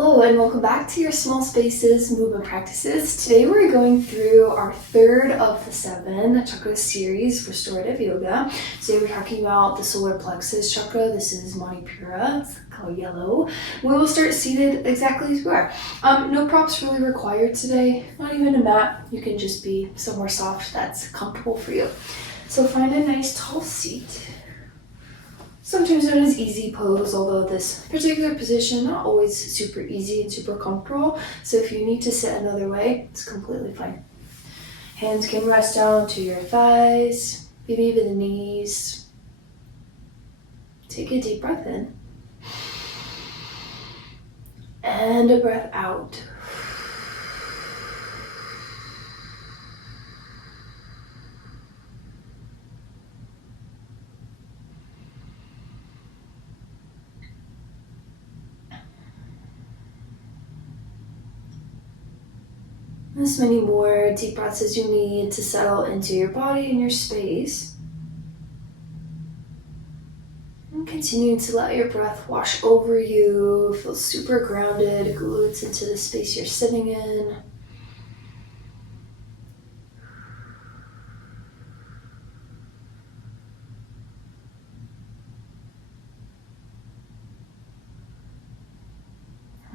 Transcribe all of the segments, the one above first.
Hello and welcome back to your Small Spaces movement practices. Today we're going through our third of the 7 chakra series, Restorative Yoga. Today we're talking about the solar plexus chakra. This is Manipura, it's color yellow. We will start seated exactly as we are. No props really required today, not even a mat. You can just be somewhere soft that's comfortable for you. So find a nice tall seat. Sometimes known as easy pose, although this particular position not always super easy and super comfortable. So if you need to sit another way, it's completely fine. Hands can rest down to your thighs, maybe even the knees. Take a deep breath in. And a breath out. As many more deep breaths as you need to settle into your body and your space. And continuing to let your breath wash over you, feel super grounded, glutes into the space you're sitting in.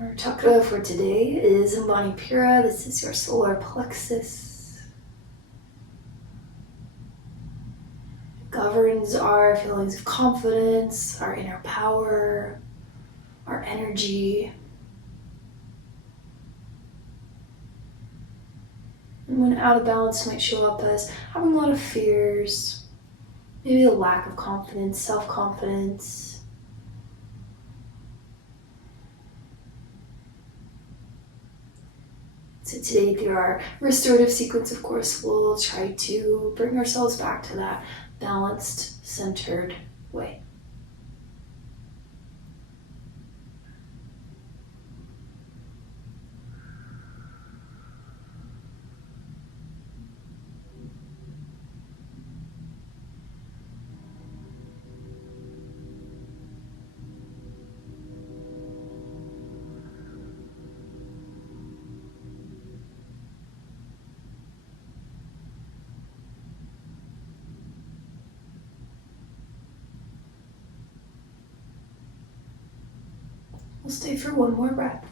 Our chakra for today is Manipura. This is your solar plexus. It governs our feelings of confidence, our inner power, our energy. And when out of balance might show up as having a lot of fears, maybe a lack of confidence, self-confidence. So today through our restorative sequence, of course, we'll try to bring ourselves back to that balanced, centered way. We'll stay for one more breath.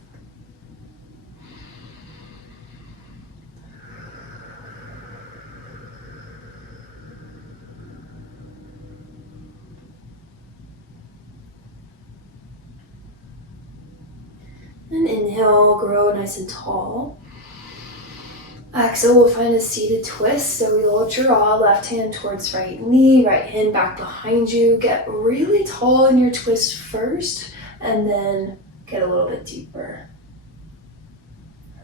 And inhale, grow nice and tall. Exhale, we'll find a seated twist. So we'll draw left hand towards right knee, right hand back behind you. Get really tall in your twist first, and then get a little bit deeper.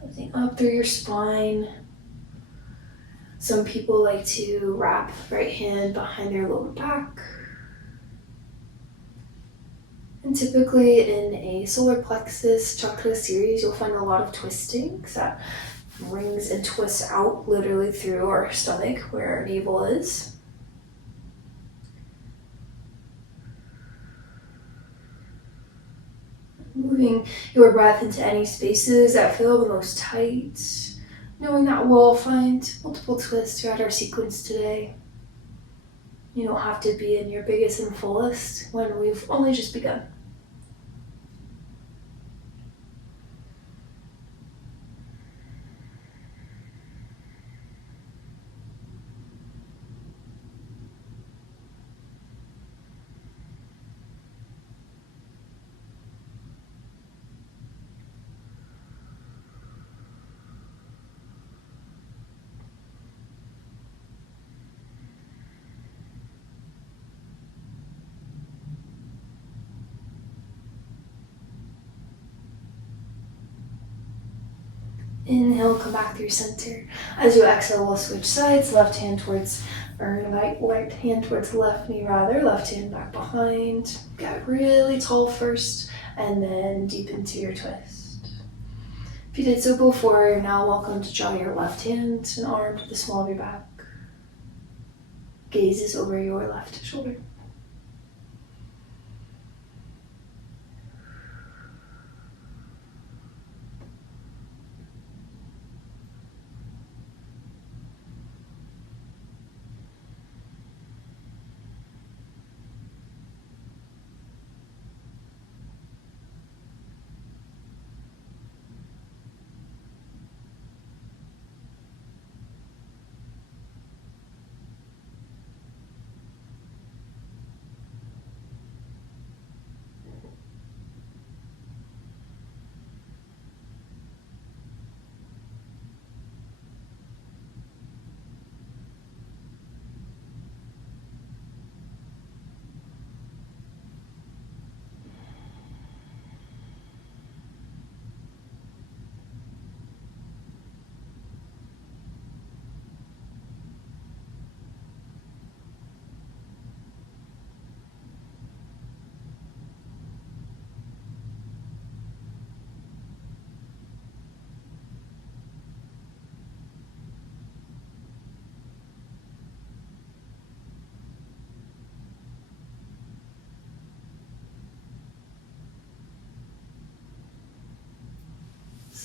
Lifting up through your spine. Some people like to wrap right hand behind their lower back. And typically in a solar plexus chakra series, you'll find a lot of twisting, because that rings and twists out literally through our stomach where our navel is. Moving your breath into any spaces that feel the most tight, knowing that we'll find multiple twists throughout our sequence today. You don't have to be in your biggest and fullest when we've only just begun. Inhale, come back through center. As you exhale, we'll switch sides. Left hand towards, or right hand towards left knee rather. Left hand back behind. Get really tall first, and then deep into your twist. If you did so before, you're now welcome to draw your left hand and arm to the small of your back. Gaze is over your left shoulder.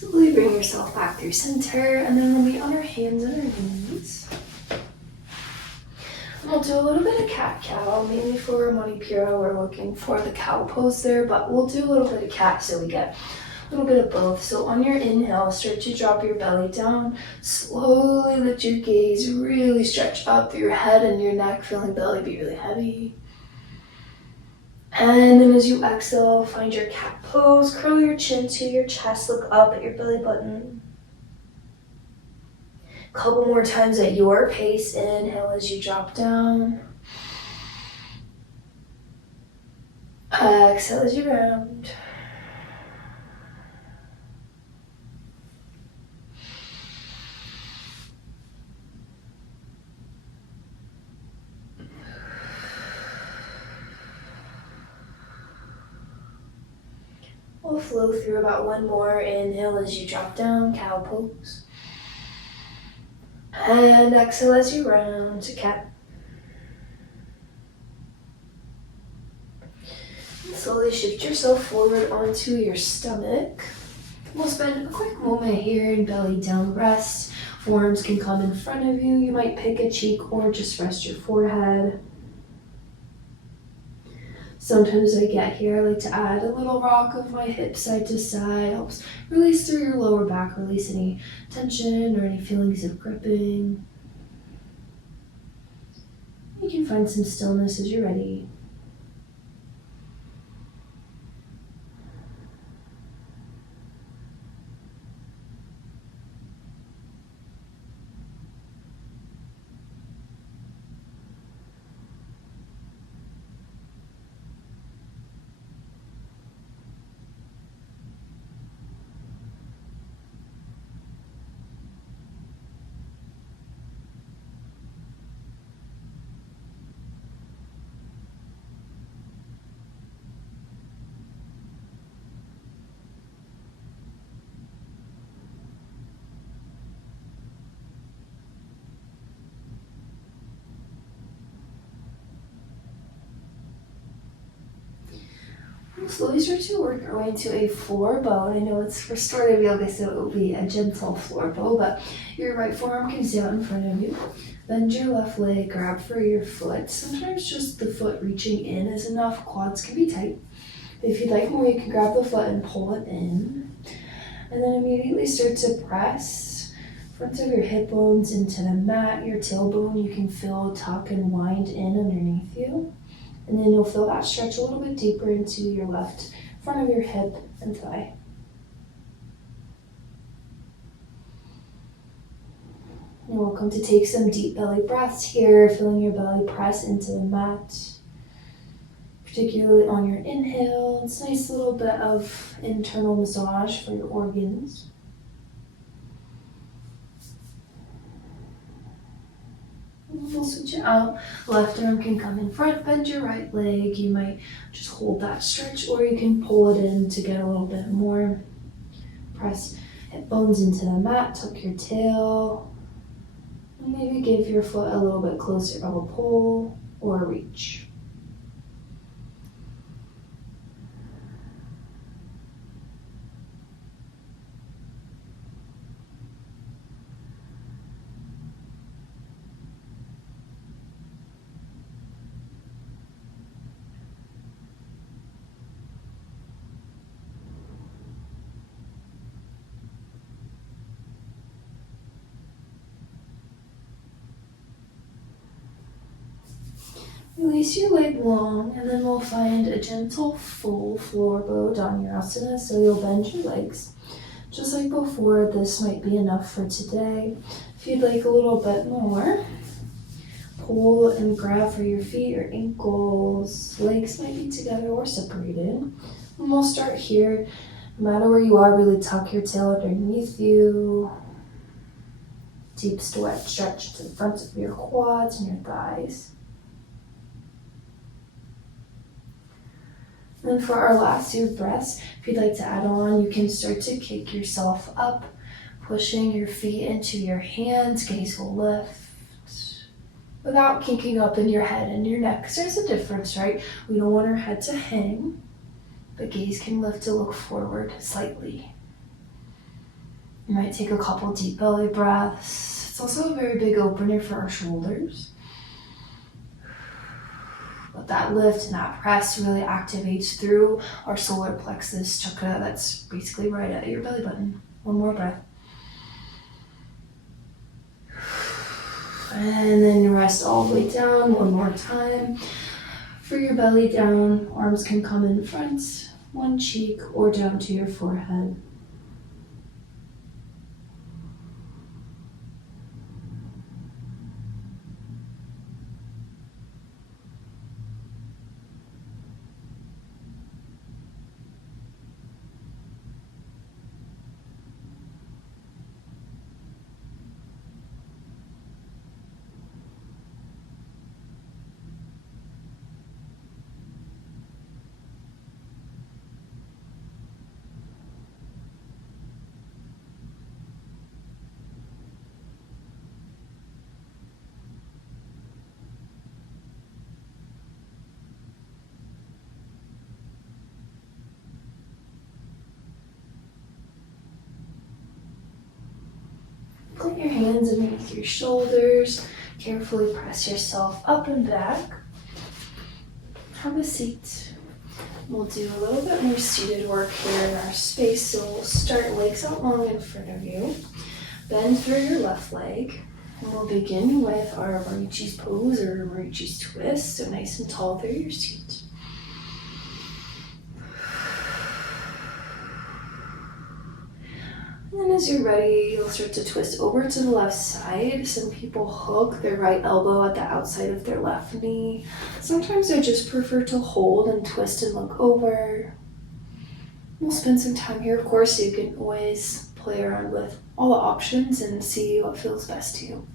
Slowly bring yourself back through center, and then we'll meet on our hands and our knees. And we'll do a little bit of cat-cow, mainly for Mani Pura. We're looking for the cow pose there, but we'll do a little bit of cat so we get a little bit of both. So on your inhale, start to drop your belly down. Slowly lift your gaze, really stretch up through your head and your neck, feeling belly be really heavy. And then as you exhale, find your cat pose, curl your chin to your chest, look up at your belly button. Couple more times at your pace. Inhale as you drop down. Exhale as you round. We'll flow through about one more. Inhale as you drop down, cow pose. And exhale as you round to cat. And slowly shift yourself forward onto your stomach. We'll spend a quick moment here in belly down rest. Forearms can come in front of you. You might pick a cheek or just rest your forehead. Sometimes I get here, I like to add a little rock of my hips side to side. Helps release through your lower back, release any tension or any feelings of gripping. You can find some stillness as you're ready. We'll slowly start to work our way into a floor bow. And I know it's restorative yoga, so it will be a gentle floor bow, but your right forearm can stay out in front of you. Bend your left leg, grab for your foot. Sometimes just the foot reaching in is enough. Quads can be tight. If you'd like more, you can grab the foot and pull it in. And then immediately start to press front of your hip bones into the mat. Your tailbone you can feel tuck and wind in underneath you. And then you'll feel that stretch a little bit deeper into your left front of your hip and thigh. You're welcome to take some deep belly breaths here, feeling your belly press into the mat. Particularly on your inhale, it's a nice little bit of internal massage for your organs. We'll switch it out. Left arm can come in front, bend your right leg. You might just hold that stretch, or you can pull it in to get a little bit more. Press hip bones into the mat, tuck your tail. And maybe give your foot a little bit closer of a pull or a reach. Release your leg long, and then we'll find a gentle full floor bow Dhanurasana, so you'll bend your legs. Just like before, this might be enough for today. If you'd like a little bit more, pull and grab for your feet or ankles. Legs might be together or separated. And we'll start here. No matter where you are, really tuck your tail underneath you. Deep stretch to the front of your quads and your thighs. And for our last few breaths, if you'd like to add on, you can start to kick yourself up, pushing your feet into your hands, gaze will lift, without kinking up in your head and your neck, because there's a difference, right? We don't want our head to hang, but gaze can lift to look forward slightly. You might take a couple deep belly breaths. It's also a very big opener for our shoulders. But that lift and that press really activates through our solar plexus chakra. That's basically right at your belly button. One more breath. And then rest all the way down one more time. For your belly down, arms can come in front, one cheek, or down to your forehead. Put your hands underneath your shoulders. Carefully press yourself up and back. Have a seat. We'll do a little bit more seated work here in our space. So we'll start legs out long in front of you. Bend through your left leg. And we'll begin with our Marichi's pose or Marichi's twist. So nice and tall through your seat. And then as you're ready, you'll start to twist over to the left side. Some people hook their right elbow at the outside of their left knee. Sometimes I just prefer to hold and twist and look over. We'll spend some time here, of course, so you can always play around with all the options and see what feels best to you.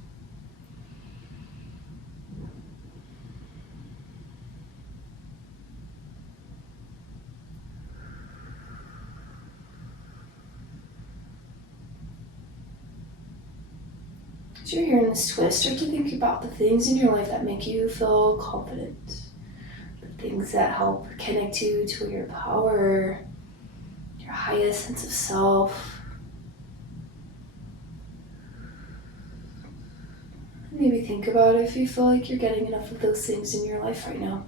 As you're here in this twist, start to think about the things in your life that make you feel confident. The things that help connect you to your power, your highest sense of self. Maybe think about if you feel like you're getting enough of those things in your life right now.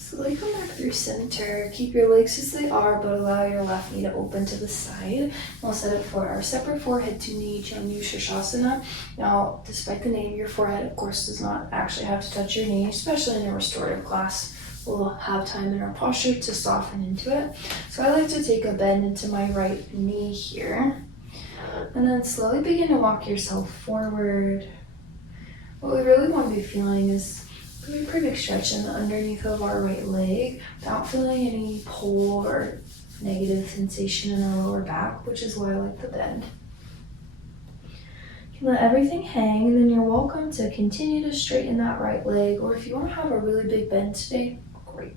Slowly come back through center. Keep your legs as they are, but allow your left knee to open to the side. We'll set up for our separate forehead to knee Janu Shirshasana. Now, despite the name, your forehead, of course, does not actually have to touch your knee, especially in a restorative class. We'll have time in our posture to soften into it. So I like to take a bend into my right knee here. And then slowly begin to walk yourself forward. What we really want to be feeling is a pretty big stretch in the underneath of our right leg without feeling any pull or negative sensation in our lower back, which is why I like the bend. You can let everything hang, and then you're welcome to continue to straighten that right leg, or if you want to have a really big bend today, great.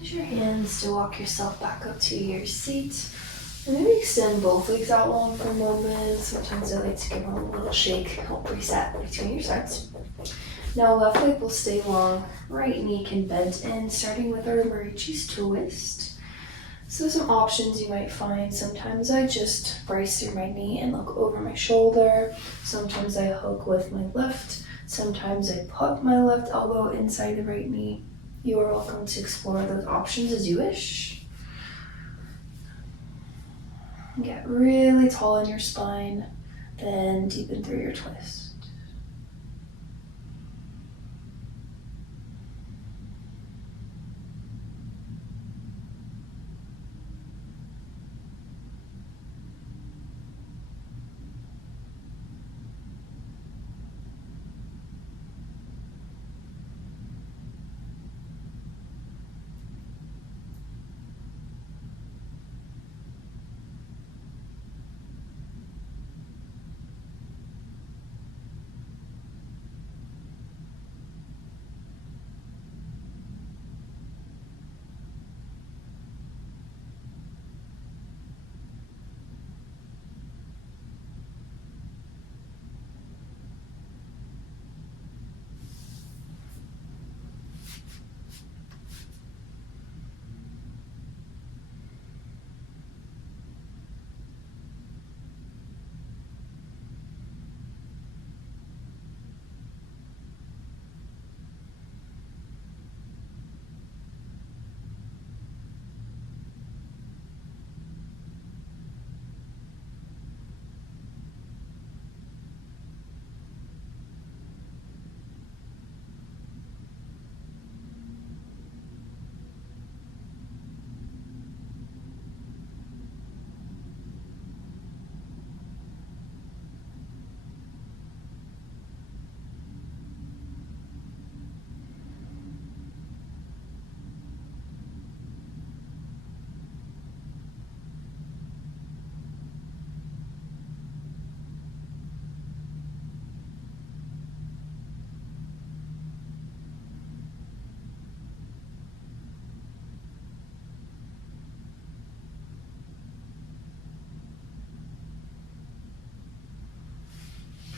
Use your hands to walk yourself back up to your seat. And maybe extend both legs out long for a moment. Sometimes I like to give them a little shake, help reset between your sides. Now left leg will stay long, right knee can bend in, starting with our Marichi's twist. So some options you might find. Sometimes I just brace through my knee and look over my shoulder. Sometimes I hook with my left. Sometimes I put my left elbow inside the right knee. You are welcome to explore those options as you wish. Get really tall in your spine, then deepen through your twist.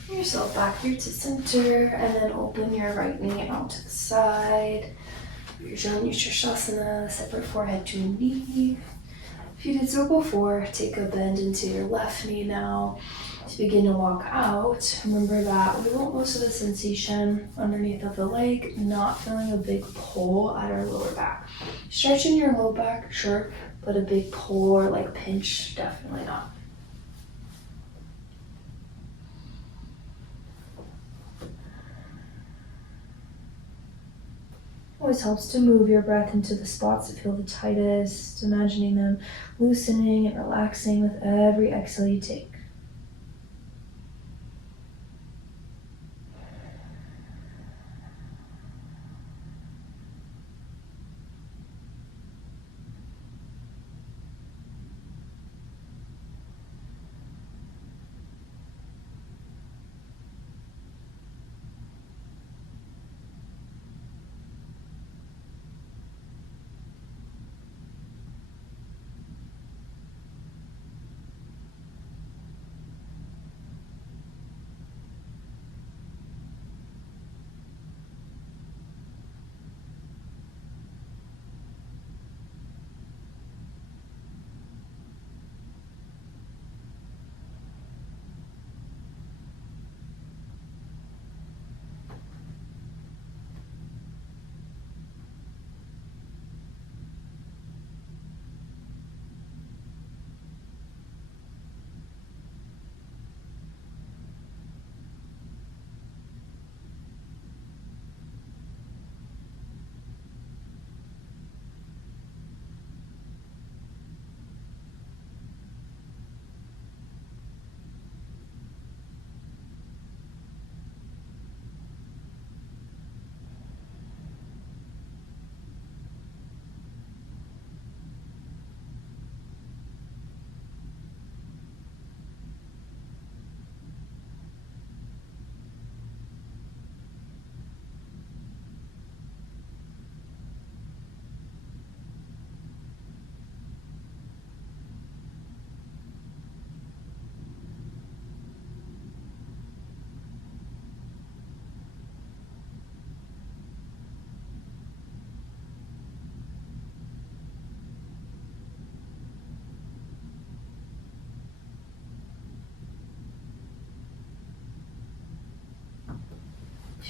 Bring yourself back here to center and then open your right knee out to the side. Your Utrashasana, separate forehead to knee. If you did so before, take a bend into your left knee now. To begin to walk out, remember that we want most of the sensation underneath of the leg, not feeling a big pull at our lower back. Stretching your low back, sure, but a big pull or like pinch, definitely not. Always helps to move your breath into the spots that feel the tightest, imagining them loosening and relaxing with every exhale you take.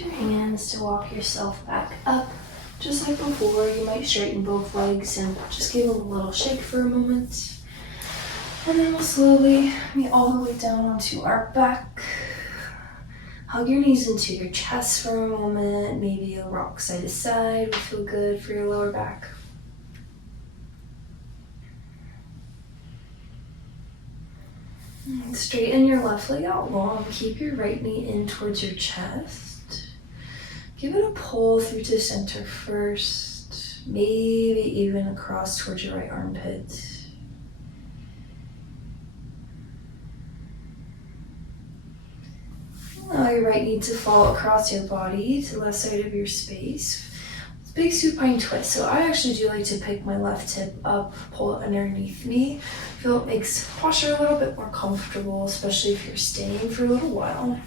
your hands to walk yourself back up. Just like before, you might straighten both legs and just give them a little shake for a moment. And then we'll slowly meet all the way down onto our back. Hug your knees into your chest for a moment. Maybe you'll rock side to side would feel good for your lower back. And straighten your left leg out long. Keep your right knee in towards your chest. Give it a pull through to center first. Maybe even across towards your right armpit. Allow your right knee to fall across your body to the left side of your space. It's a big supine twist, so I actually do like to pick my left hip up, pull it underneath me. I feel it makes posture a little bit more comfortable, especially if you're staying for a little while.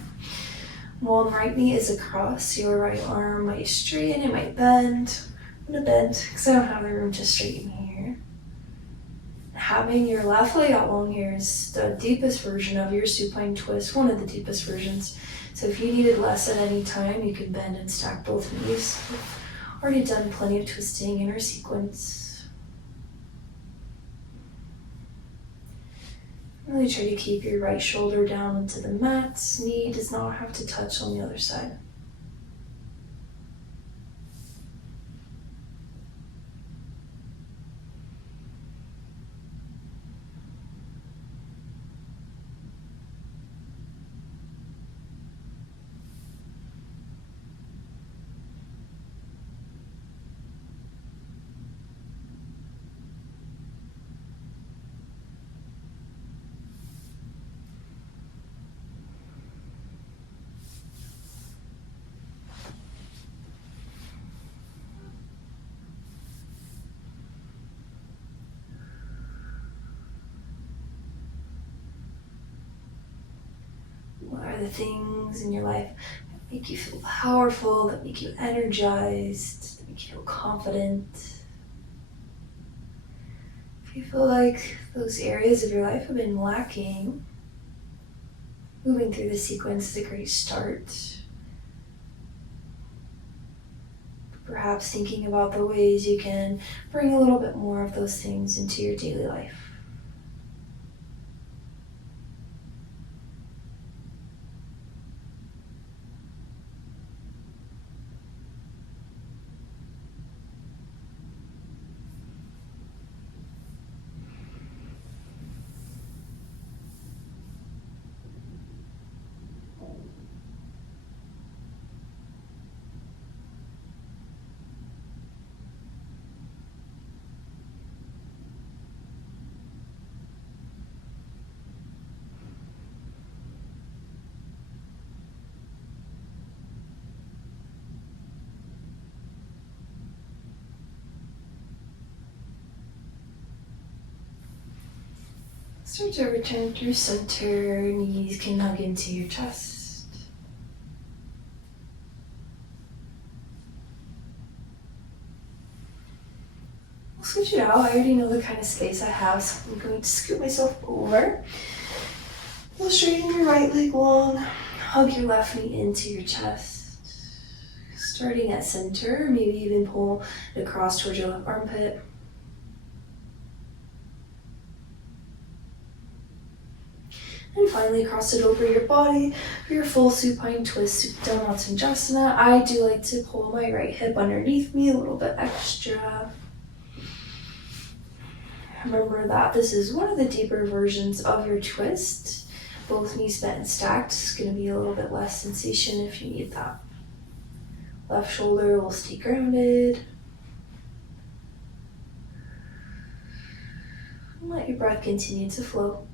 While the right knee is across, your right arm might straighten, it might bend. I'm gonna bend because I don't have the room to straighten here. Having your left leg out long here is the deepest version of your supine twist, one of the deepest versions. So if you needed less at any time, you could bend and stack both knees. We've already done plenty of twisting in our sequence. Really try to keep your right shoulder down into the mat. Knee does not have to touch on the other side. What are the things in your life that make you feel powerful, that make you energized, that make you feel confident? If you feel like those areas of your life have been lacking, moving through the sequence is a great start. Perhaps thinking about the ways you can bring a little bit more of those things into your daily life. Start to return through center, knees can hug into your chest. We'll switch it out. I already know the kind of space I have, so I'm going to scoot myself over. We'll straighten your right leg long, hug your left knee into your chest. Starting at center, maybe even pull it across towards your left armpit. And finally cross it over your body for your full supine twist, Supta Matsyendrasana. I do like to pull my right hip underneath me a little bit extra. Remember that this is one of the deeper versions of your twist. Both knees bent and stacked. It's going to be a little bit less sensation if you need that. Left shoulder will stay grounded. And let your breath continue to flow.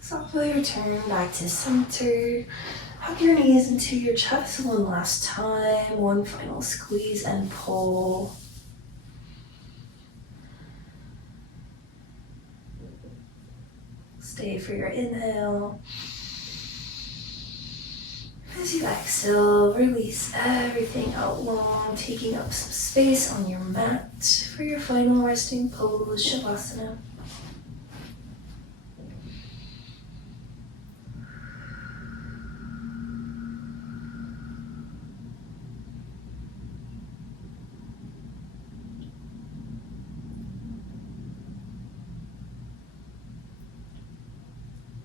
Softly return back to center. Hug your knees into your chest one last time. One final squeeze and pull. Stay for your inhale. As you exhale, release everything out long, taking up some space on your mat for your final resting pose, Shavasana.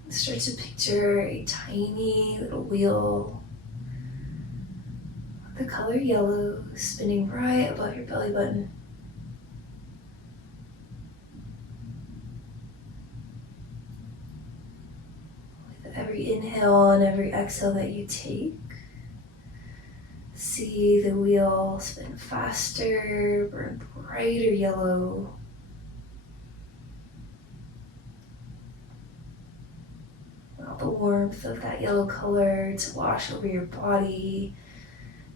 Start to picture a tiny little wheel, the color yellow, spinning right above your belly button. With every inhale and every exhale that you take, see the wheel spin faster, burn brighter yellow. Allow the warmth of that yellow color to wash over your body,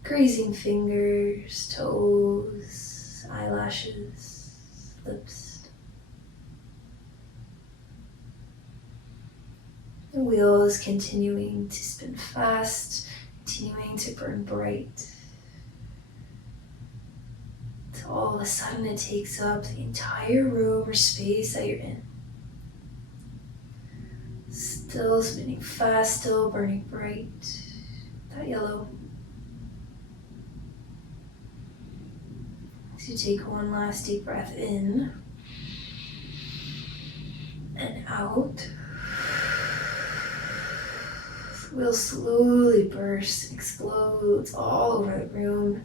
grazing fingers, toes, eyelashes, lips. The wheel is continuing to spin fast, continuing to burn bright. Till all of a sudden it takes up the entire room or space that you're in. Still spinning fast, still burning bright. That yellow. As you take one last deep breath in and out, the wheel slowly bursts, explodes all over the room.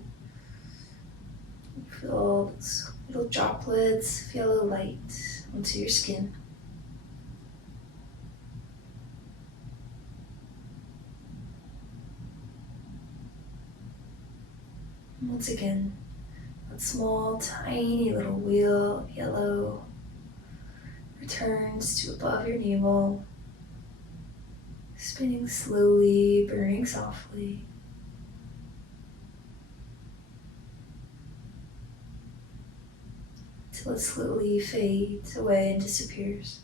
You feel those little droplets of yellow light onto your skin. And once again, that small, tiny little wheel of yellow returns to above your navel, spinning slowly, burning softly. Till it slowly fades away and disappears.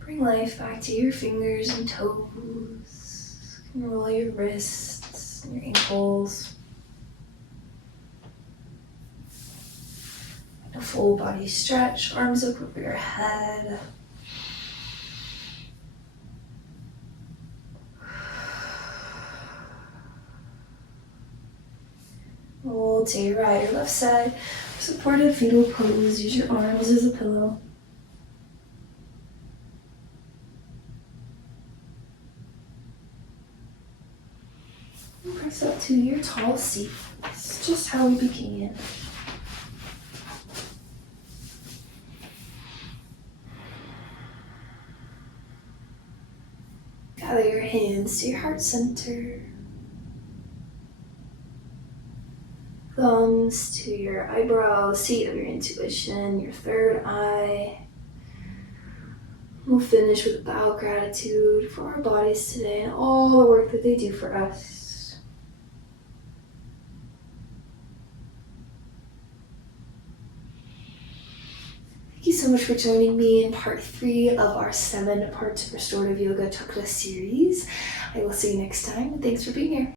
Bring life back to your fingers and toes. You can roll your wrists and your ankles. A full body stretch, arms up over your head. Roll to your right or left side. Supported fetal pose. Use your arms as a pillow. Press up to your tall seat. It's just how we began. Gather your hands to your heart center. Thumbs to your eyebrows, seat of your intuition, your third eye. We'll finish with a bow of gratitude for our bodies today and all the work that they do for us. Thank you so much for joining me in part 3 of our 7 parts of Restorative Yoga Chakra series. I will see you next time, and thanks for being here.